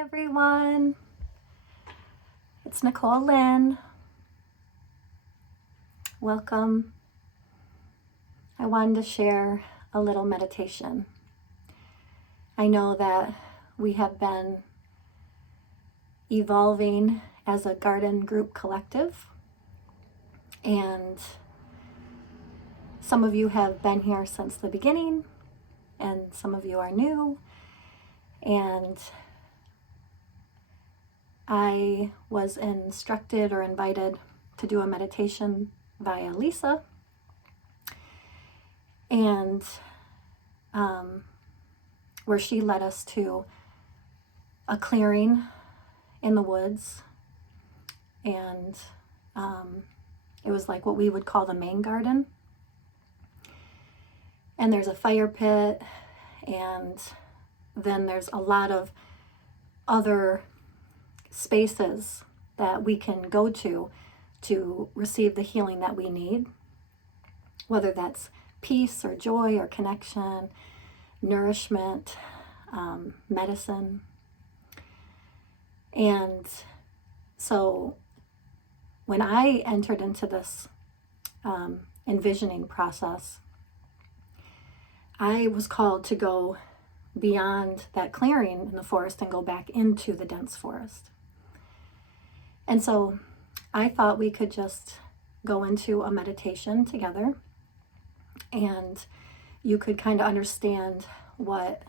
everyone. It's Nicole, Lynn. Welcome. I wanted to share a little meditation. I know that we have been evolving as a garden group collective, and some of you have been here since the beginning, and some of you are new, and I was instructed or invited to do a meditation via Lisa, and where she led us to a clearing in the woods, and it was like what we would call the main garden, and there's a fire pit, and then there's a lot of other spaces that we can go to receive the healing that we need, whether that's peace or joy or connection, nourishment, medicine. And so when I entered into this envisioning process, I was called to go beyond that clearing in the forest and go back into the dense forest. And so I thought we could just go into a meditation together, and you could kind of understand what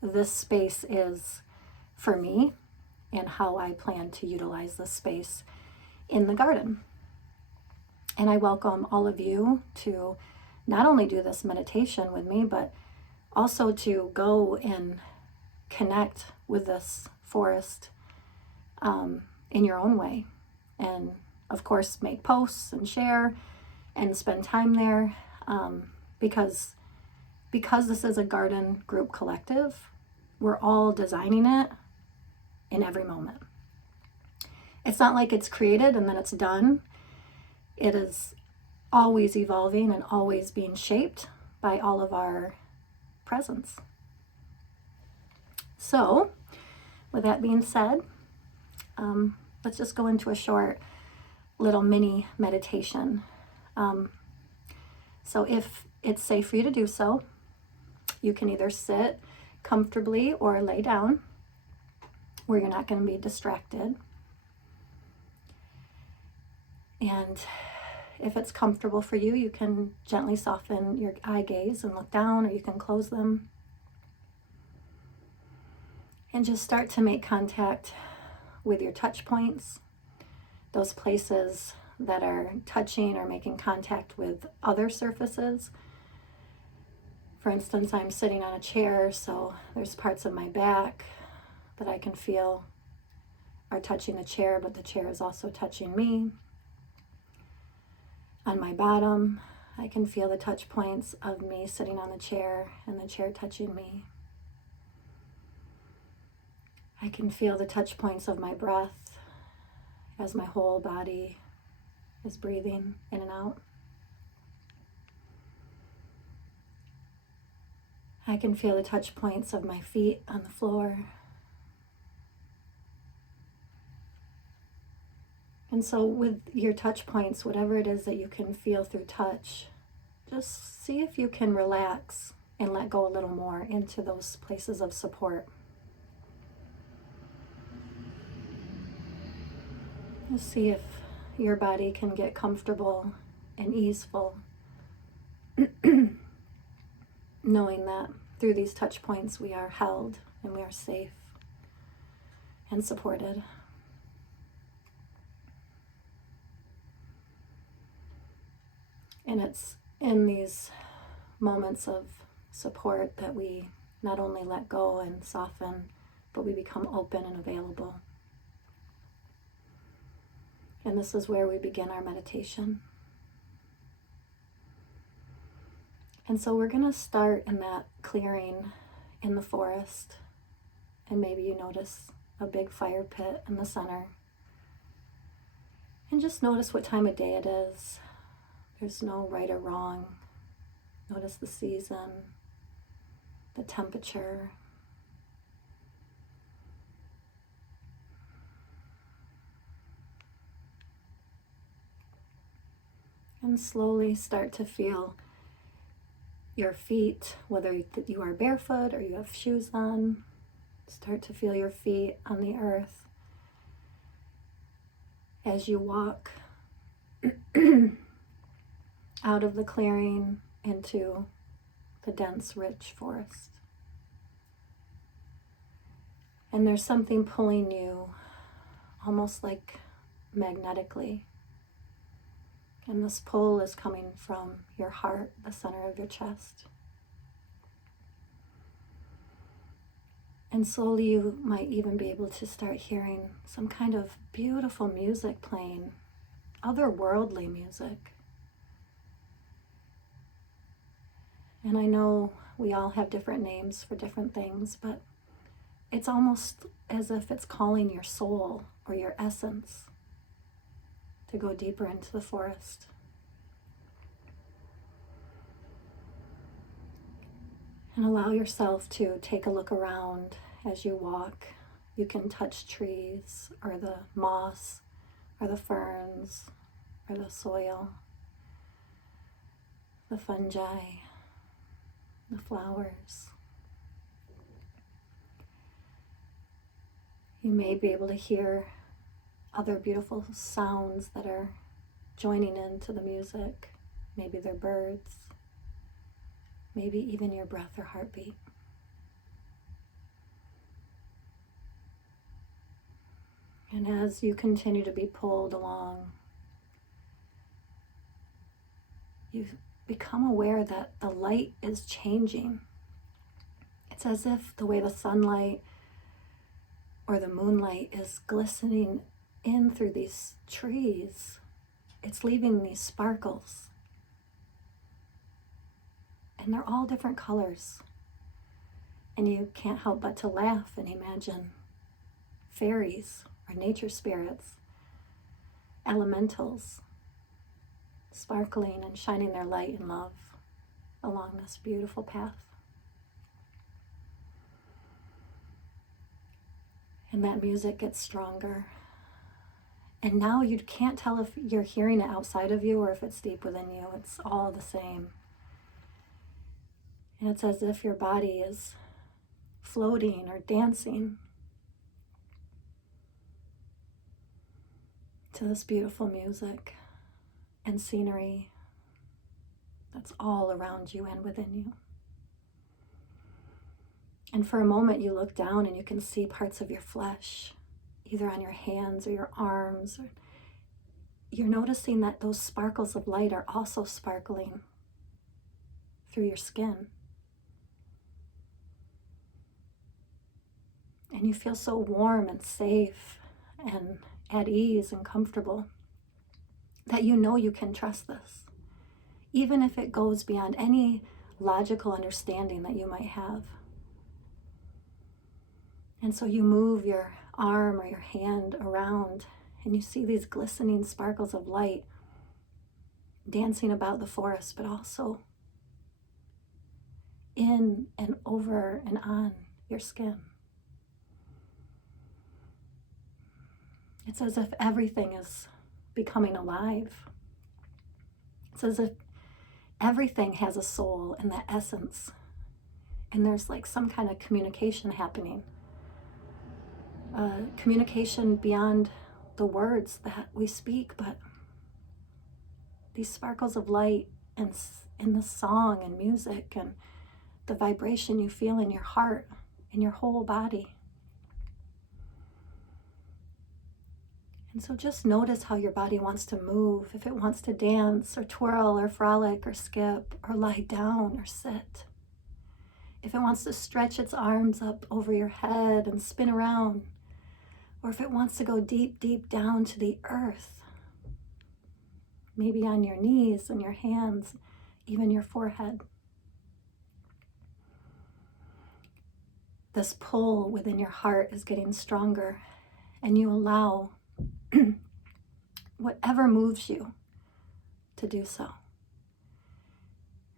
this space is for me and how I plan to utilize this space in the garden. And I welcome all of you to not only do this meditation with me, but also to go and connect with this forest in your own way. And of course, make posts and share and spend time there, because this is a garden group collective, we're all designing it in every moment. It's not like it's created and then it's done. It is always evolving and always being shaped by all of our presence. So, with that being said, let's just go into a short little mini meditation. So if it's safe for you to do so, you can either sit comfortably or lay down where you're not going to be distracted. And if it's comfortable for you, you can gently soften your eye gaze and look down, or you can close them. And just start to make contact with your touch points, those places that are touching or making contact with other surfaces. For instance, I'm sitting on a chair, so there's parts of my back that I can feel are touching the chair, but the chair is also touching me. On my bottom, I can feel the touch points of me sitting on the chair and the chair touching me. I can feel the touch points of my breath as my whole body is breathing in and out. I can feel the touch points of my feet on the floor. And so with your touch points, whatever it is that you can feel through touch, just see if you can relax and let go a little more into those places of support. Just see if your body can get comfortable and easeful, knowing that through these touch points we are held and we are safe and supported. And it's in these moments of support that we not only let go and soften, but we become open and available. And this is where we begin our meditation. And so we're going to start in that clearing in the forest. And maybe you notice a big fire pit in the center. And just notice what time of day it is. There's no right or wrong. Notice the season, the temperature. And slowly start to feel your feet, whether you are barefoot or you have shoes on. Start to feel your feet on the earth as you walk out of the clearing into the dense, rich forest. And there's something pulling you almost like magnetically. And this pull is coming from your heart, the center of your chest. And slowly you might even be able to start hearing some kind of beautiful music playing, otherworldly music. And I know we all have different names for different things, but it's almost as if it's calling your soul or your essence to go deeper into the forest. And allow yourself to take a look around as you walk. You can touch trees or the moss or the ferns or the soil, the fungi, the flowers. You may be able to hear other beautiful sounds that are joining into the music. Maybe they're birds, maybe even your breath or heartbeat. And as you continue to be pulled along, you become aware that the light is changing. It's as if the way the sunlight or the moonlight is glistening in through these trees, it's leaving these sparkles. And they're all different colors. And you can't help but to laugh and imagine fairies or nature spirits, elementals, sparkling and shining their light and love along this beautiful path. And that music gets stronger. And now you can't tell if you're hearing it outside of you or if it's deep within you. It's all the same. And it's as if your body is floating or dancing to this beautiful music and scenery that's all around you and within you. And for a moment you look down and you can see parts of your flesh, either on your hands or your arms. Or you're noticing that those sparkles of light are also sparkling through your skin. And you feel so warm and safe and at ease and comfortable that you know you can trust this, even if it goes beyond any logical understanding that you might have. And so you move your arm or your hand around and you see these glistening sparkles of light dancing about the forest, but also in and over and on your skin. It's as if everything is becoming alive. It's as if everything has a soul and that essence. And there's like some kind of communication happening. Communication beyond the words that we speak, but these sparkles of light and in the song and music and the vibration you feel in your heart, in your whole body. And so just notice how your body wants to move, if it wants to dance or twirl or frolic or skip or lie down or sit. If it wants to stretch its arms up over your head and spin around, or if it wants to go deep, deep down to the earth, maybe on your knees and your hands, even your forehead. This pull within your heart is getting stronger, and you allow whatever moves you to do so.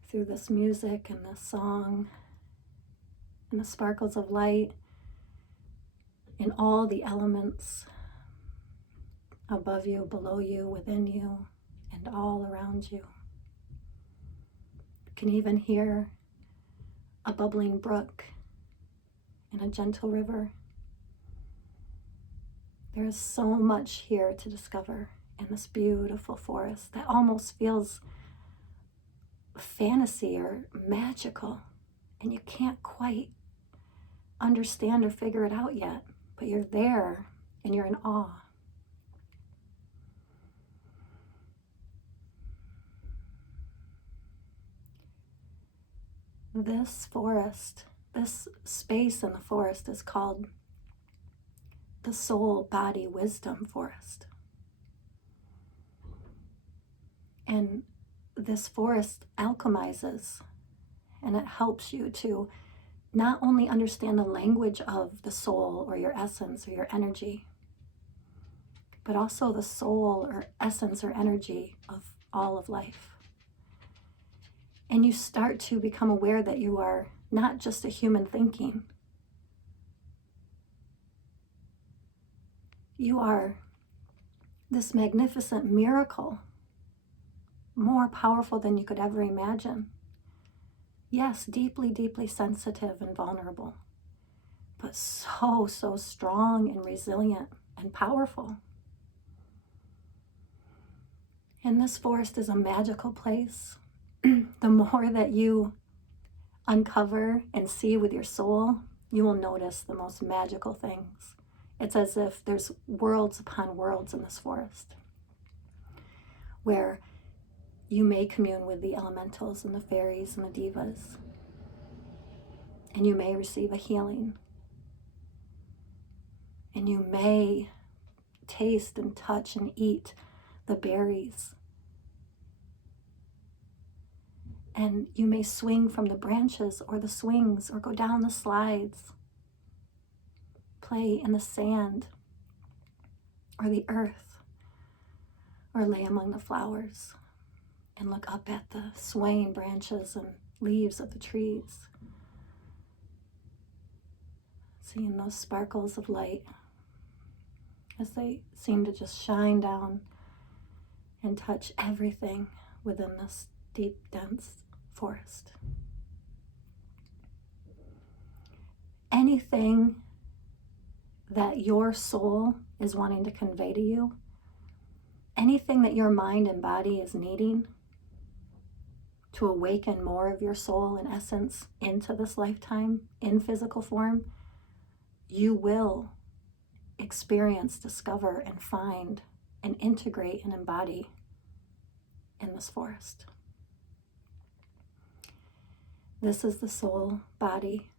Through this music and this song and the sparkles of light in all the elements above you, below you, within you, and and all around you. You can even hear a bubbling brook and a gentle river. There is so much here to discover in this beautiful forest that almost feels fantasy or magical, and you can't quite understand or figure it out yet, but you're there and you're in awe. This forest, this space in the forest is called the soul body wisdom forest. And this forest alchemizes, and it helps you to not only understand the language of the soul or your essence or your energy, but also the soul or essence or energy of all of life. And you start to become aware that you are not just a human thinking. You are this magnificent miracle, more powerful than you could ever imagine. Yes, deeply, deeply sensitive and vulnerable, but so, so strong and resilient and powerful. And this forest is a magical place. The more that you uncover and see with your soul, you will notice the most magical things. It's as if there's worlds upon worlds in this forest, where you may commune with the elementals and the fairies and the divas, and you may receive a healing, and you may taste and touch and eat the berries, and you may swing from the branches or the swings or go down the slides, play in the sand or the earth, or lay among the flowers and look up at the swaying branches and leaves of the trees, seeing those sparkles of light as they seem to just shine down and touch everything within this deep, dense forest. Anything that your soul is wanting to convey to you, anything that your mind and body is needing to awaken more of your soul and essence into this lifetime in physical form, you will experience, discover, and find, and integrate and embody in this forest. This is the soul body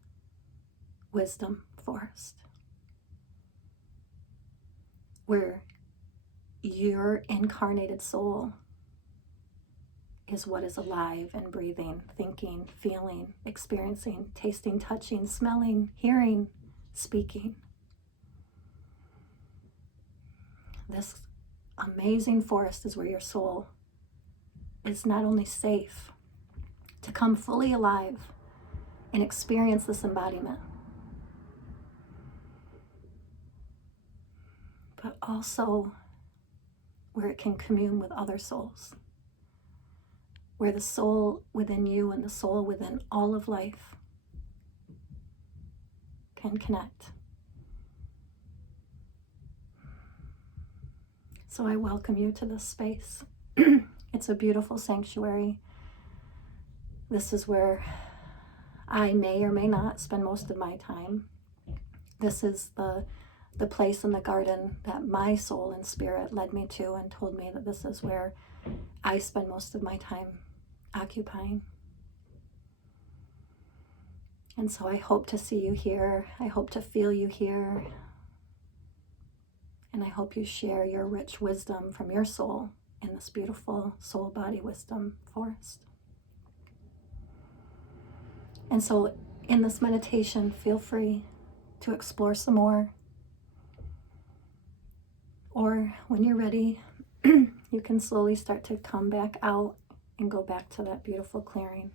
wisdom forest, where your incarnated soul is what is alive and breathing, thinking, feeling, experiencing, tasting, touching, smelling, hearing, speaking. This amazing forest is where your soul is not only safe to come fully alive and experience this embodiment, but also where it can commune with other souls, where the soul within you and the soul within all of life can connect. So I welcome you to this space. It's a beautiful sanctuary. This is where I may or may not spend most of my time. This is the place in the garden that my soul and spirit led me to and told me that this is where I spend most of my time occupying. And so I hope to see you here. I hope to feel you here. And I hope you share your rich wisdom from your soul in this beautiful soul body wisdom forest. And so in this meditation, feel free to explore some more. Or when you're ready, you can slowly start to come back out and go back to that beautiful clearing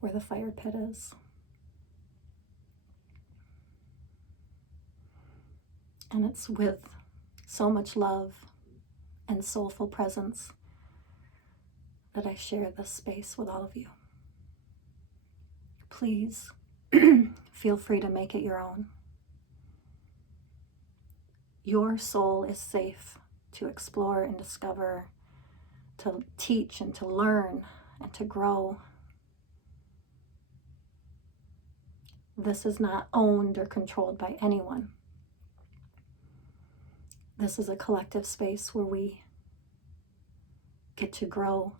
where the fire pit is. And it's with so much love and soulful presence that I share this space with all of you. Please feel free to make it your own. Your soul is safe to explore and discover, to teach and to learn and to grow. This is not owned or controlled by anyone. This is a collective space where we get to grow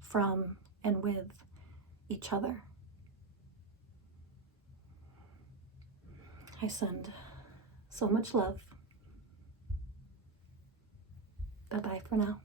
from and with each other. I send so much love. Bye-bye for now.